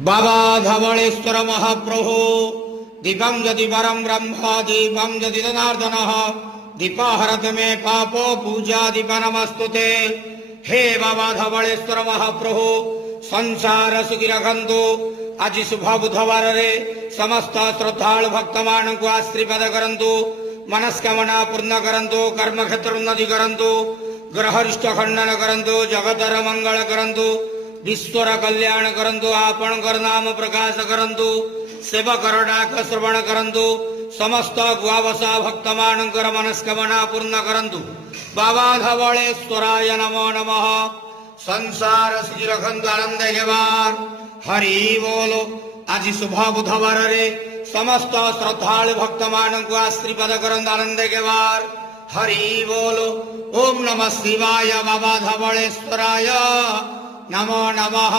बाबा धवलेश्वर महाप्रभु दीपं यदि परं ब्रह्म दीपं यदि जनार्दन दीपाहरत मे पापो पूजा दीप नमस्तुते। हे बाबा धवलेश्वर महाप्रभु संसार सुखी रखंतु। आज शुभ बुधवार रे समस्त श्रद्धालु भक्त मान को आशीर्वाद करंतु, मनस्कामना पूर्ण करंतु, कर्म क्षेत्र उन्नति करंतु, ग्रहरिष्ट खंडन करंतु, जगतर मंगल करंतु, विश्वर कल्याण करंतु, आपणकर नाम प्रकाश करंतु, सेवकर डाक श्रवण करंतु, समस्त गुआवसा भक्त मानकर मनस्कामना पूर्ण करंतु। बाबा धवलेश्वराय नमो नमः। संसार सुखी रखंतु, आनंद हेबार। हरि बोलो। आज शुभ बुधवार रे समस्त श्रद्धालु भक्त मान को आशीर्वाद करंतु, आनंद हेबार। हरि बोलो। ओम नमः शिवाय। बाबा धवलेश्वराय नमो नमः।